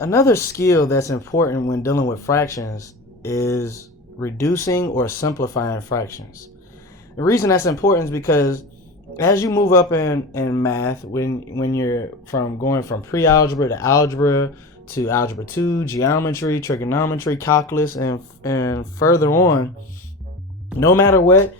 Another skill that's important when dealing with fractions is reducing or simplifying fractions. The reason that's important is because as you move up in math, when you're going from pre-algebra to algebra to algebra 2, geometry, trigonometry, calculus, and further on, no matter what,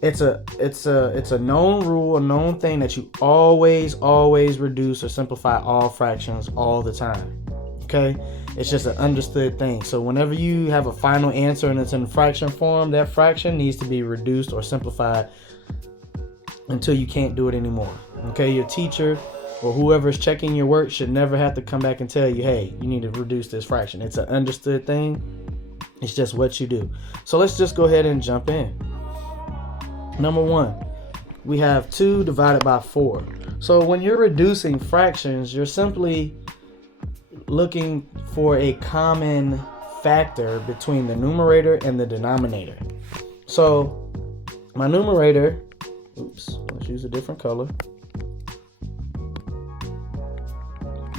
it's a known rule, a known thing that you always reduce or simplify all fractions all the time. Okay, it's just an understood thing. So whenever you have a final answer and it's in fraction form, that fraction needs to be reduced or simplified until you can't do it anymore. Okay, your teacher or whoever is checking your work should never have to come back and tell you, hey, you need to reduce this fraction. It's an understood thing. It's just what you do. So let's just go ahead and jump in. Number 1, we have 2 divided by 4. So when you're reducing fractions, you're simply looking for a common factor between the numerator and the denominator. So my numerator, let's use a different color.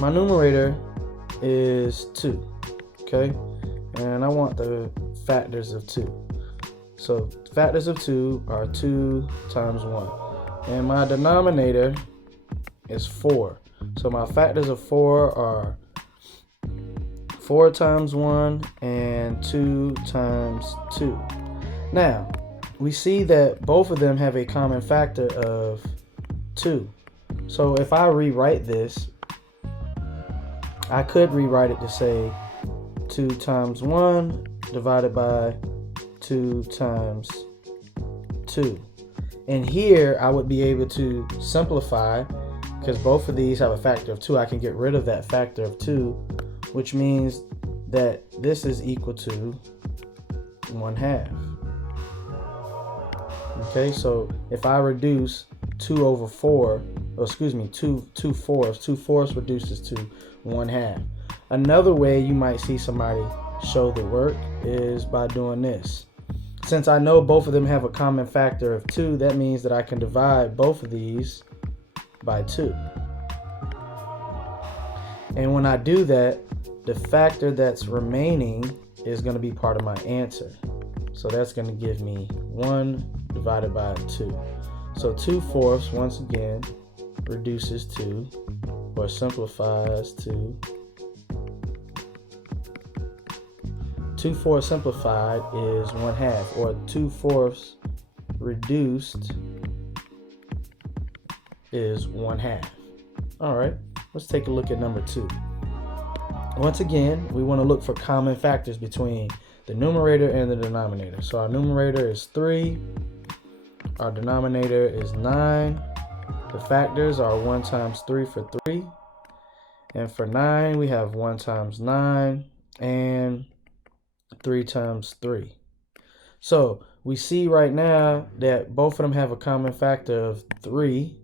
My numerator is 2, okay? And I want the factors of 2. So factors of 2 are 2 times 1. And my denominator is 4. So my factors of 4 are 4 times 1 and 2 times 2. Now, we see that both of them have a common factor of 2. So if I rewrite this, I could rewrite it to say 2 times 1 divided by 2 times 2. And here I would be able to simplify, because both of these have a factor of 2. I can get rid of that factor of 2, which means that this is equal to 1/2. Okay, so if I reduce 2 over 4, or excuse me, 2 fourths reduces to 1/2. Another way you might see somebody show the work is by doing this. Since I know both of them have a common factor of 2, that means that I can divide both of these by 2. And when I do that, the factor that's remaining is going to be part of my answer. So that's going to give me 1 divided by 2. So 2 fourths, once again, reduces to, or simplifies to, 2 fourths simplified is 1/2, or 2 fourths reduced is 1/2. All right, let's take a look at number 2. Once again, we want to look for common factors between the numerator and the denominator. So our numerator is 3, our denominator is 9. The factors are 1 times 3 for 3. And for 9, we have 1 times 9 and 3 times 3. So we see right now that both of them have a common factor of 3,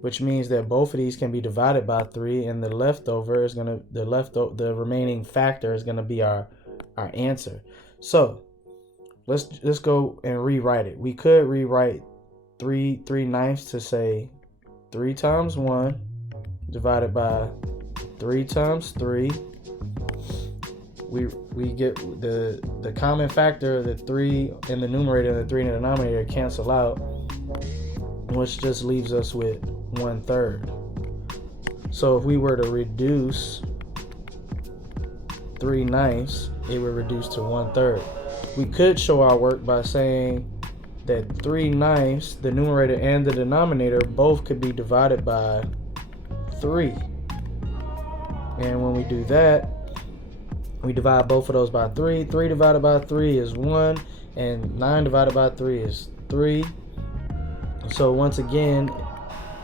which means that both of these can be divided by 3, and the leftover is going to, the remaining factor is going to be our answer. So let's go and rewrite it. We could rewrite 3/9 to say 3 times 1 divided by 3 times 3. We get the common factor, the 3 in the numerator and the 3 in the denominator cancel out, which just leaves us with 1/3. So if we were to reduce 3/9, it would reduce to 1/3. We could show our work by saying that 3/9, the numerator and the denominator, both could be divided by 3. And when we do that, we divide both of those by 3. 3 divided by 3 is 1, and 9 divided by 3 is 3. So once again,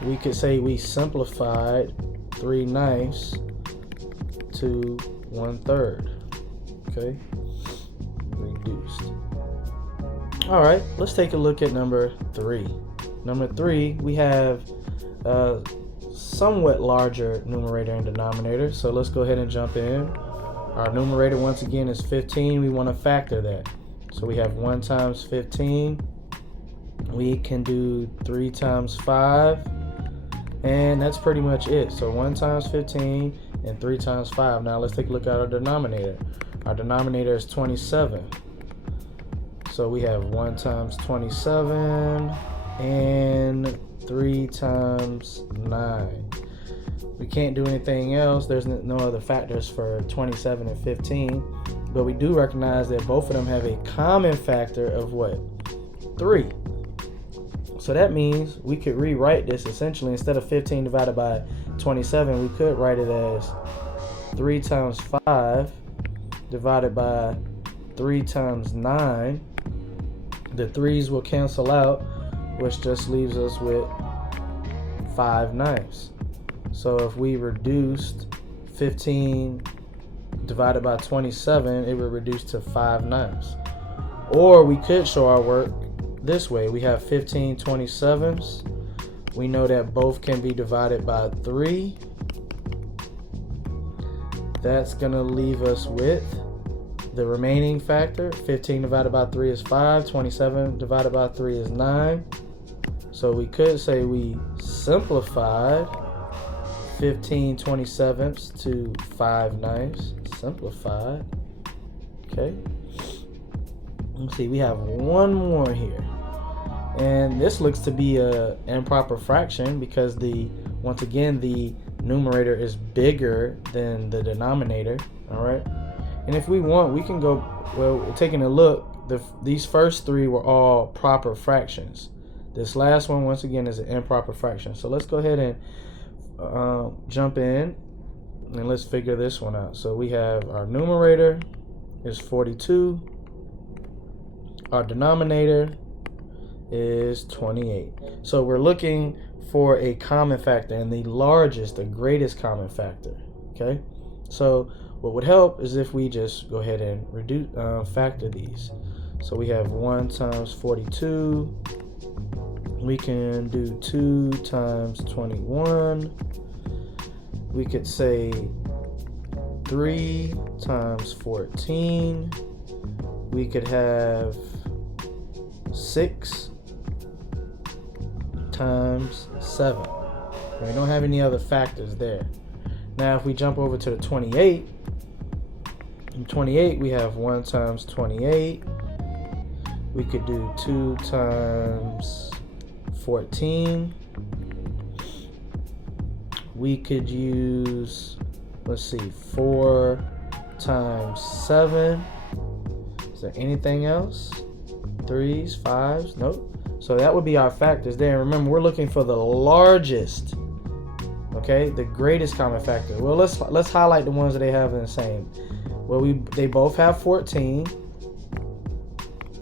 we could say we simplified 3/9 to 1/3. Okay, reduced. All right, let's take a look at number 3. Number 3, we have a somewhat larger numerator and denominator. So let's go ahead and jump in. Our numerator, once again, is 15. We want to factor that. So we have 1 times 15. We can do 3 times 5. And that's pretty much it. So 1 times 15 and 3 times 5. Now let's take a look at our denominator. Our denominator is 27. So we have 1 times 27 and 3 times 9. We can't do anything else. There's no other factors for 27 and 15. But we do recognize that both of them have a common factor of what? 3. So that means we could rewrite this essentially, instead of 15 divided by 27, we could write it as 3 times 5 divided by 3 times 9. The 3's will cancel out, which just leaves us with 5 ninths. So if we reduced 15 divided by 27, it would reduce to 5 ninths. Or we could show our work this way. We have 15 27s. We know that both can be divided by 3. That's going to leave us with the remaining factor. 15 divided by 3 is 5. 27 divided by 3 is 9. So we could say we simplified 15 27ths to 5 ninths. Simplified. Okay. Let's see, we have one more here. And this looks to be a improper fraction because once again the numerator is bigger than the denominator. All right. And if we want, we can go, well, taking a look, these first 3 were all proper fractions. This last one, once again, is an improper fraction. So let's go ahead and jump in and let's figure this one out. So we have our numerator is 42. Our denominator is 28. So we're looking for a common factor, and the greatest common factor. Okay. So what would help is if we just go ahead and reduce, factor these. So we have 1 times 42. We can do 2 times 21. We could say 3 times 14. We could have 6 times 7. We don't have any other factors there. Now if we jump over to the 28, in 28 we have 1 times 28. We could do 2 times 14. We could use, let's see, 4 times 7. Is there anything else? 3s, 5s? Nope. So that would be our factors there. Remember, we're looking for the largest, okay, the greatest common factor. Well, let's highlight the ones that they have in the same. Well, they both have 14,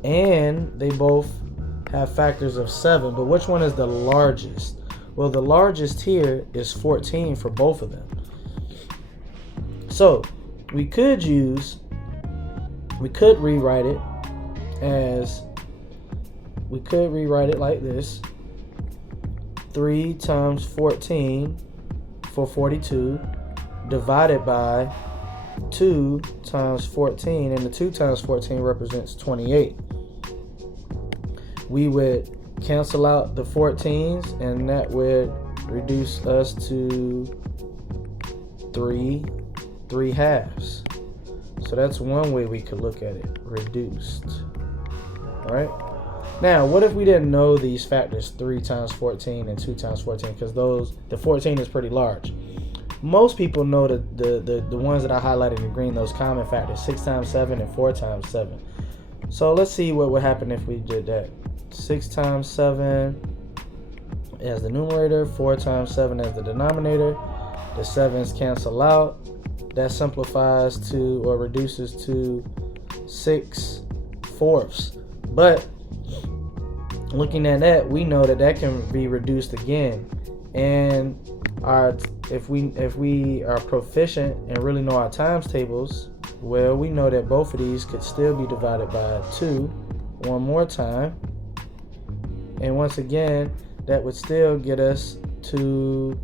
and they both have factors of 7. But which one is the largest? Well, the largest here is 14 for both of them. So we could rewrite it like this: 3 times 14 for 42 divided by 2 times 14, and the 2 times 14 represents 28. We would cancel out the 14s, and that would reduce us to 3 halves. So that's one way we could look at it, reduced. All right. Now, what if we didn't know these factors, 3 times 14 and 2 times 14, because the 14 is pretty large. Most people know the ones that I highlighted in green, those common factors, 6 times 7 and 4 times 7. So let's see what would happen if we did that. 6 times 7 as the numerator, 4 times 7 as the denominator. The 7's cancel out. That simplifies to, or reduces to, 6/4. But looking at that, we know that can be reduced again. And if we are proficient and really know our times tables, well, we know that both of these could still be divided by 2 one more time. And once again, that would still get us to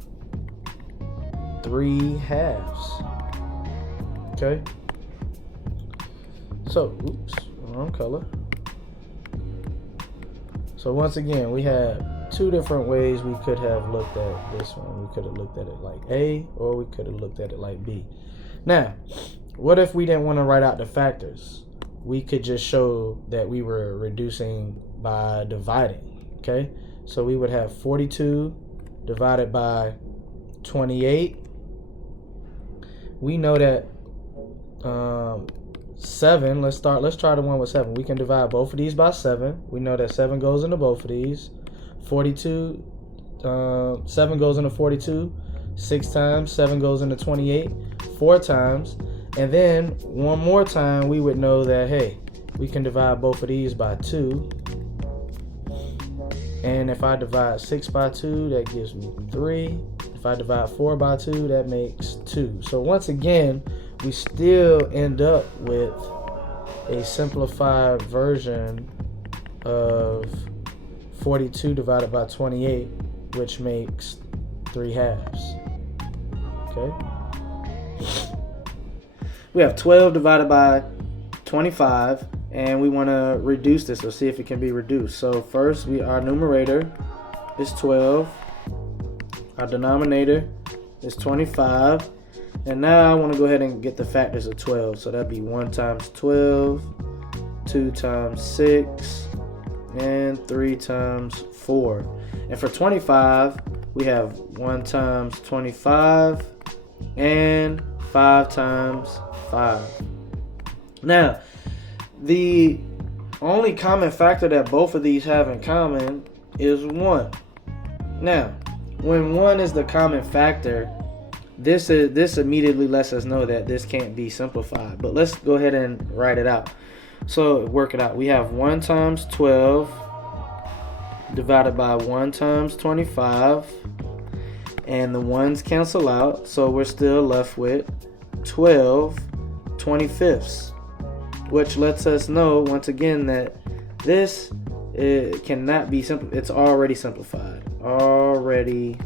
3 halves. Okay. So, oops, wrong color. So once again, we have two different ways we could have looked at this one. We could have looked at it like A, or we could have looked at it like B. Now, what if we didn't want to write out the factors? We could just show that we were reducing by dividing, okay? So we would have 42 divided by 28. We know that 7, let's try the one with 7. We can divide both of these by 7. We know that 7 goes into both of these. 42, 7 goes into 42 6 times. 7 goes into 28 4 times. And then one more time, we would know that, hey, we can divide both of these by 2. And if I divide 6 by 2, that gives me 3. If I divide 4 by 2, that makes 2. So once again, we still end up with a simplified version of 42 divided by 28, which makes 3 halves. Okay? We have 12 divided by 25, and we want to reduce this or see if it can be reduced. So first, our numerator is 12. Our denominator is 25. And now I want to go ahead and get the factors of 12. So that'd be 1 times 12, 2 times 6, and 3 times 4. And for 25, we have 1 times 25 and 5 times 5. Now, the only common factor that both of these have in common is 1. Now, when 1 is the common factor, this immediately lets us know that this can't be simplified. But let's go ahead and write it out. So work it out. We have 1 times 12 divided by 1 times 25. And the 1's cancel out. So we're still left with 12 25ths. Which lets us know, once again, that this cannot be simple. It's already simplified. Already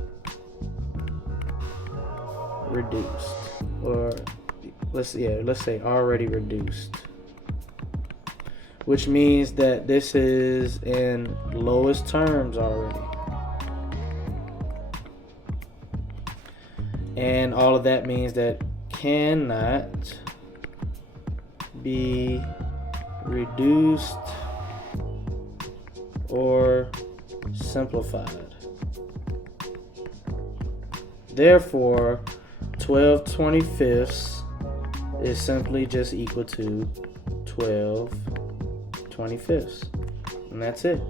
reduced, or let's say already reduced, which means that this is in lowest terms already, and all of that means that cannot be reduced or simplified. Therefore, 12 25ths is simply just equal to 12 25ths. And that's it.